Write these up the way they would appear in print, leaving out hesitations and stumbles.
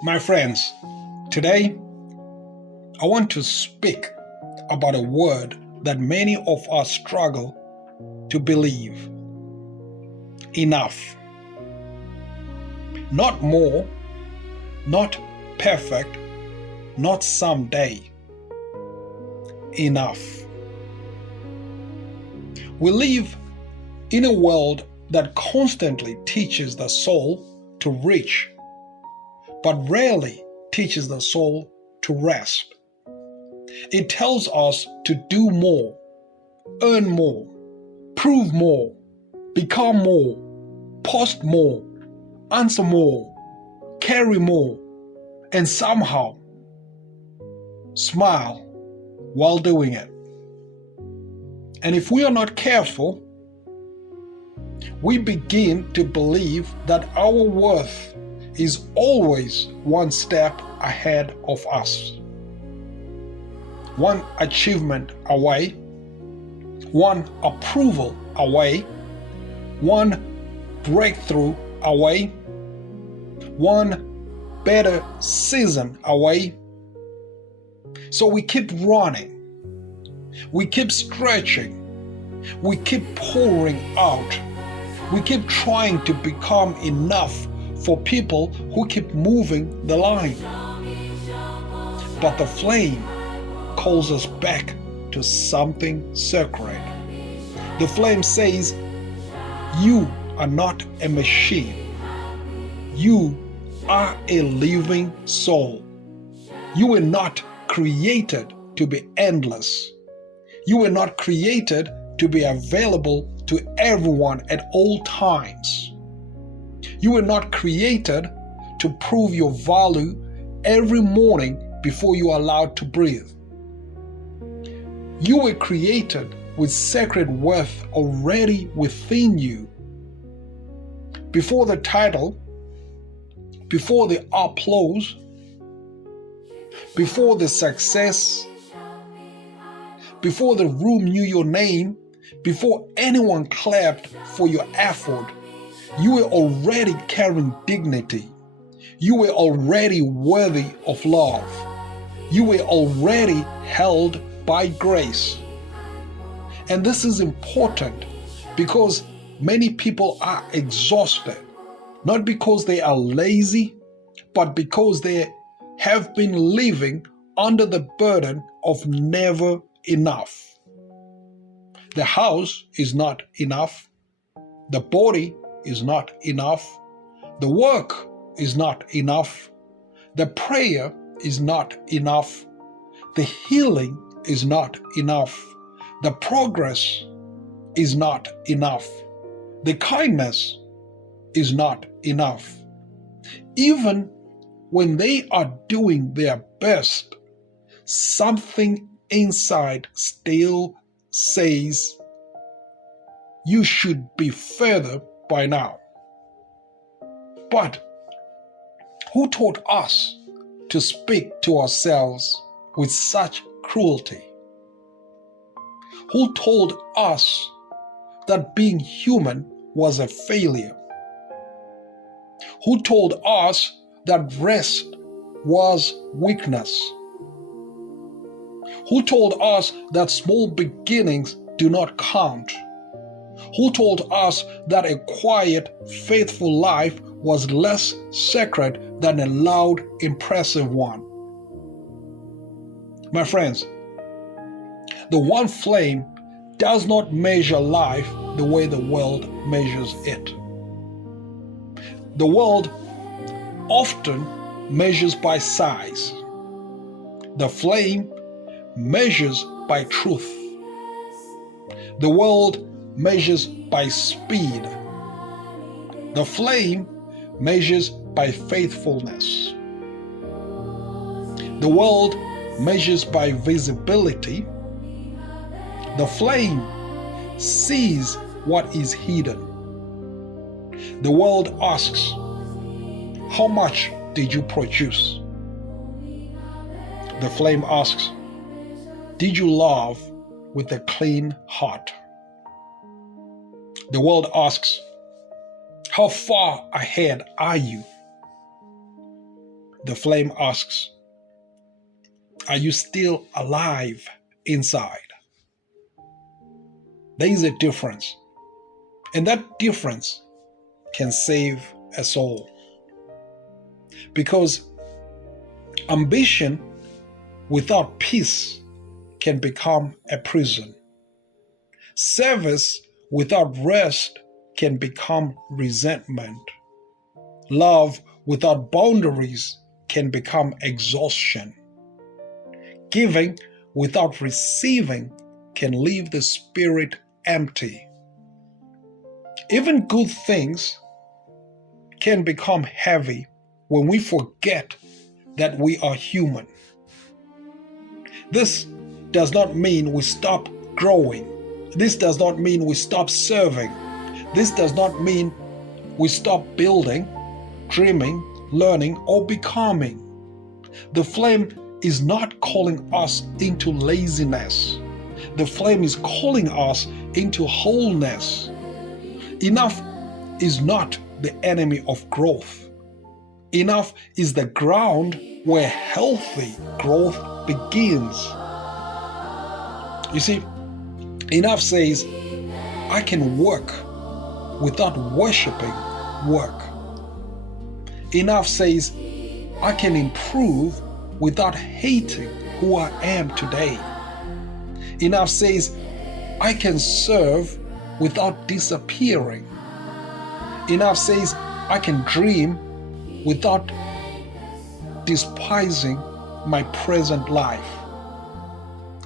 My friends, today I want to speak about a word that many of us struggle to believe. Enough. Not more, not perfect, not someday. Enough. We live in a world that constantly teaches the soul to reach, but rarely teaches the soul to rest. It tells us to do more, earn more, prove more, become more, post more, answer more, carry more, and somehow smile while doing it. And if we are not careful, we begin to believe that our worth is always one step ahead of us, one achievement away, one approval away, one breakthrough away, one better season away. So we keep running, we keep stretching, we keep pouring out, we keep trying to become enough for people who keep moving the line. But the flame calls us back to something sacred. The flame says, you are not a machine. You are a living soul. You were not created to be endless. You were not created to be available to everyone at all times. You were not created to prove your value every morning before you are allowed to breathe. You were created with sacred worth already within you. Before the title, before the applause, before the success, before the room knew your name, before anyone clapped for your effort, you were already carrying dignity. You were already worthy of love. You were already held by grace. And this is important because many people are exhausted, not because they are lazy, but because they have been living under the burden of never enough. The house is not enough. The body is not enough. The work is not enough. The prayer is not enough. The healing is not enough. The progress is not enough. The kindness is not enough. Even when they are doing their best, something inside still says, you should be further by now. But who taught us to speak to ourselves with such cruelty? Who told us that being human was a failure? Who told us that rest was weakness? Who told us that small beginnings do not count? Who told us that a quiet, faithful life was less sacred than a loud, impressive one? My friends, the one flame does not measure life the way the world measures it. The world often measures by size. The flame measures by truth. The world measures by speed. The flame measures by faithfulness. The world measures by visibility. The flame sees what is hidden. The world asks, how much did you produce? The flame asks, did you love with a clean heart? The world asks, how far ahead are you? The flame asks, are you still alive inside? There is a difference, and that difference can save a soul. Because ambition without peace can become a prison. Service without rest can become resentment. Love without boundaries can become exhaustion. Giving without receiving can leave the spirit empty. Even good things can become heavy when we forget that we are human. This does not mean we stop growing. This does not mean we stop serving. This does not mean we stop building, dreaming, learning, or becoming. The flame is not calling us into laziness. The flame is calling us into wholeness. Enough is not the enemy of growth. Enough is the ground where healthy growth begins. You see, enough says, I can work without worshiping work. Enough says, I can improve without hating who I am today. Enough says, I can serve without disappearing. Enough says, I can dream without despising my present life.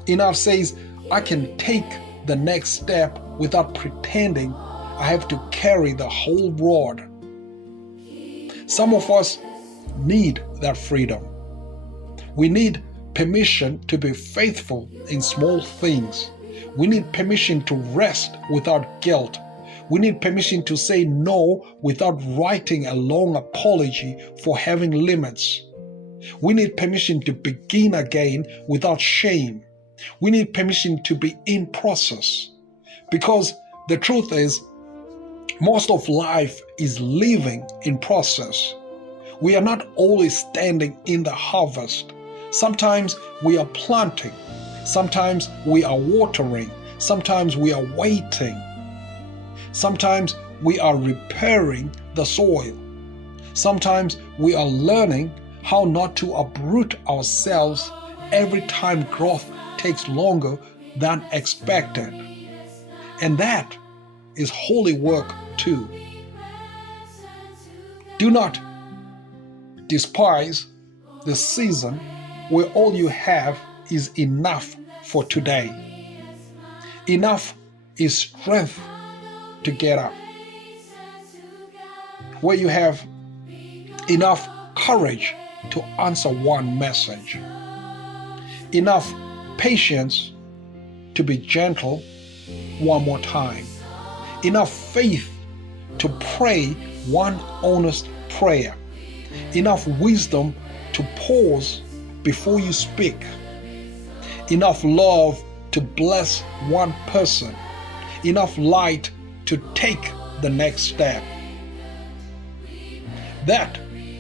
Enough says, I can take the next step without pretending I have to carry the whole rod. Some of us need that freedom. We need permission to be faithful in small things. We need permission to rest without guilt. We need permission to say no without writing a long apology for having limits. We need permission to begin again without shame. We need permission to be in process. Because the truth is, most of life is living in process. We are not always standing in the harvest. Sometimes we are planting. Sometimes we are watering. Sometimes we are waiting. Sometimes we are repairing the soil. Sometimes we are learning how not to uproot ourselves every time growth takes longer than expected. And that is holy work too. Do not despise the season where all you have is enough for today. Enough is strength to get up. Where you have enough courage to answer one message. Enough patience to be gentle one more time. Enough faith to pray one honest prayer. Enough wisdom to pause before you speak. Enough love to bless one person. Enough light to take the next step. That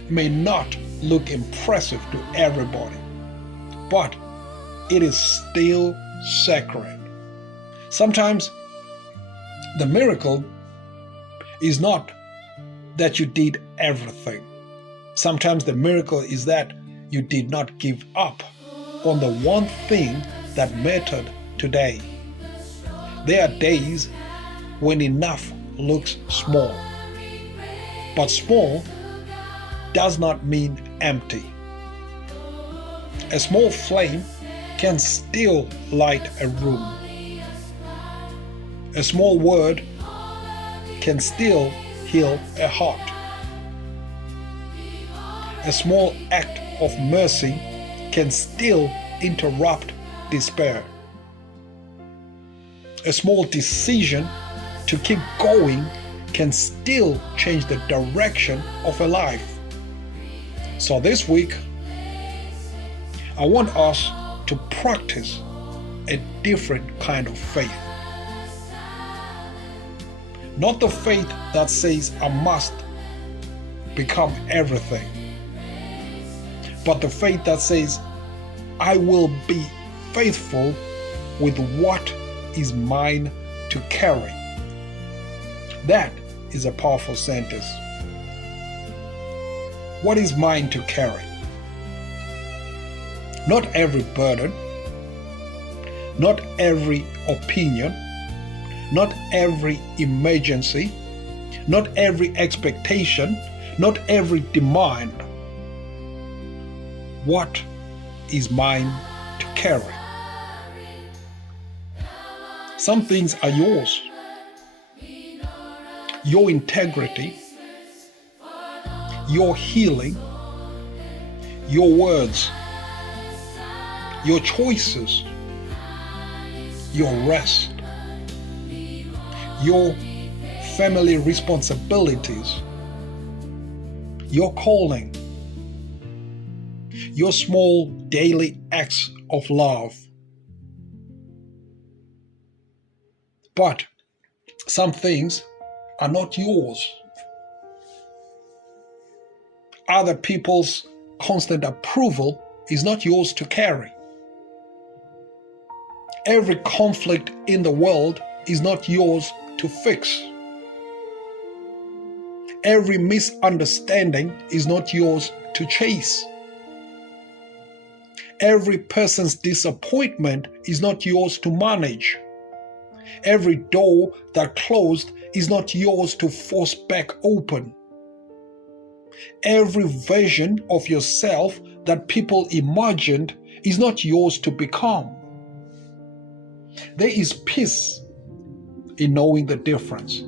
may not look impressive to everybody, but it is still sacred. Sometimes the miracle is not that you did everything. Sometimes the miracle is that you did not give up on the one thing that mattered today. There are days when enough looks small, but small does not mean empty. A small flame can still light a room. A small word can still heal a heart. A small act of mercy can still interrupt despair. A small decision to keep going can still change the direction of a life. So this week, I want us to practice a different kind of faith. Not the faith that says I must become everything, but the faith that says, I will be faithful with what is mine to carry. That is a powerful sentence. What is mine to carry? Not every burden, not every opinion, not every emergency, not every expectation, not every demand. What is mine to carry? Some things are yours. Your integrity, your healing, your words, your choices, your rest, your family responsibilities, your calling, your small daily acts of love. But some things are not yours. Other people's constant approval is not yours to carry. Every conflict in the world is not yours to fix. Every misunderstanding is not yours to chase. Every person's disappointment is not yours to manage. Every door that closed is not yours to force back open. Every version of yourself that people imagined is not yours to become. There is peace in knowing the difference.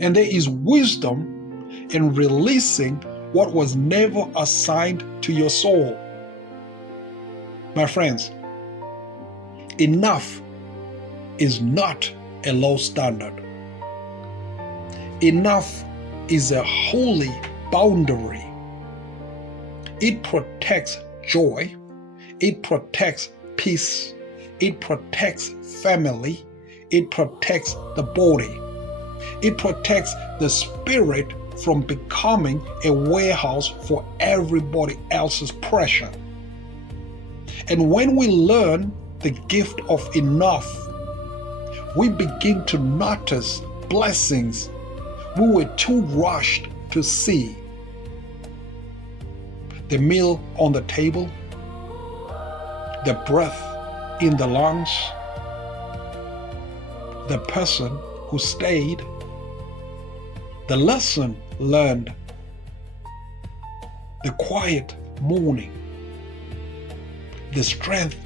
And there is wisdom in releasing what was never assigned to your soul. My friends, enough is not a low standard. Enough is a holy boundary. It protects joy. It protects peace. It protects family. It protects the body. It protects the spirit from becoming a warehouse for everybody else's pressure. And when we learn the gift of enough, we begin to notice blessings we were too rushed to see. The meal on the table, the breath in the lungs, the person who stayed, the lesson learned, the quiet morning, the strength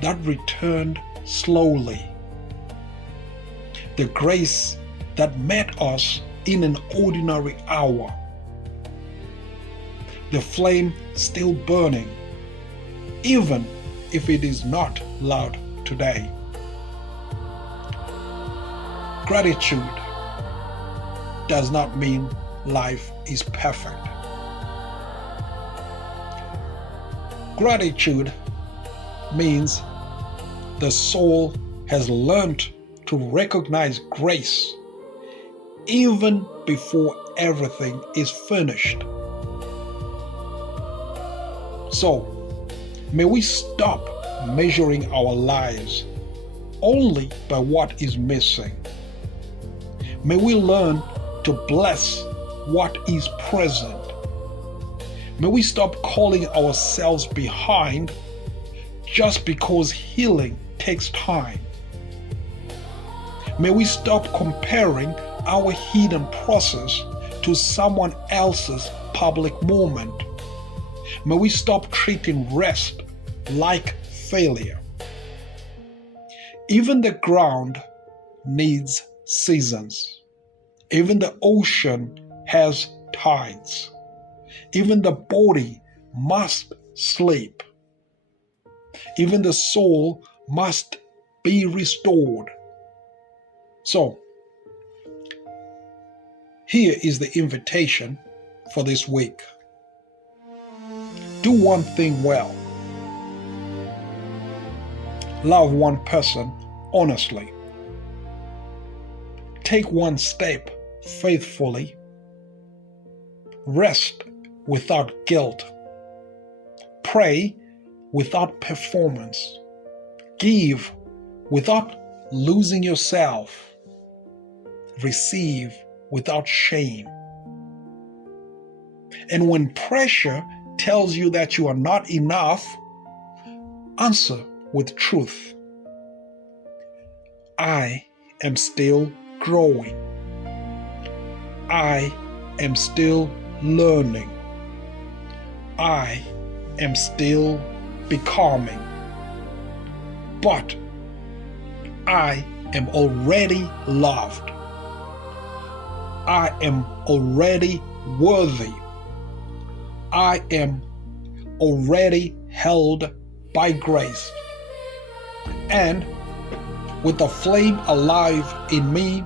that returned slowly, the grace that met us in an ordinary hour, the flame still burning, even if it is not loud today. Gratitude does not mean life is perfect. Gratitude means the soul has learned to recognize grace even before everything is finished. So, may we stop measuring our lives only by what is missing. May we learn to bless what is present. May we stop calling ourselves behind just because healing takes time. May we stop comparing our hidden process to someone else's public moment. May we stop treating rest like failure. Even the ground needs seasons. Even the ocean has tides. Even the body must sleep. Even the soul must be restored. So, here is the invitation for this week. Do one thing well. Love one person honestly. Take one step faithfully. Rest without guilt. Pray without performance. Give without losing yourself. Receive without shame. And when pressure tells you that you are not enough, answer with truth. I am still growing. I am still learning. I am still becoming. But I am already loved. I am already worthy. I am already held by grace. And with the flame alive in me,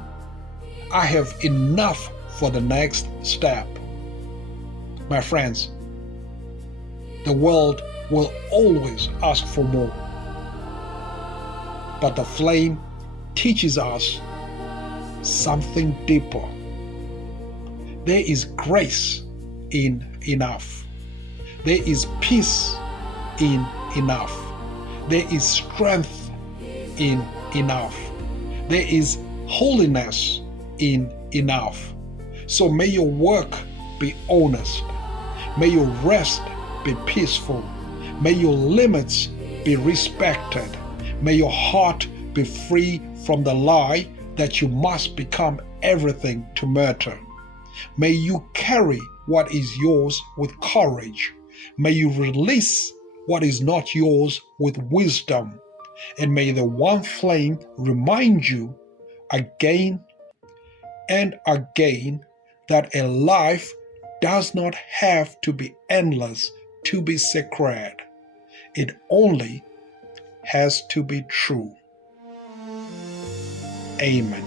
I have enough for the next step. My friends, the world will always ask for more. But the flame teaches us something deeper. There is grace in enough. There is peace in enough. There is strength in enough. There is holiness in enough. So may your work be honest. May your rest be peaceful. May your limits be respected. May your heart be free from the lie that you must become everything to matter. May you carry what is yours with courage. May you release what is not yours with wisdom. And may the one flame remind you again and again that a life does not have to be endless to be sacred. It only has to be true. Amen.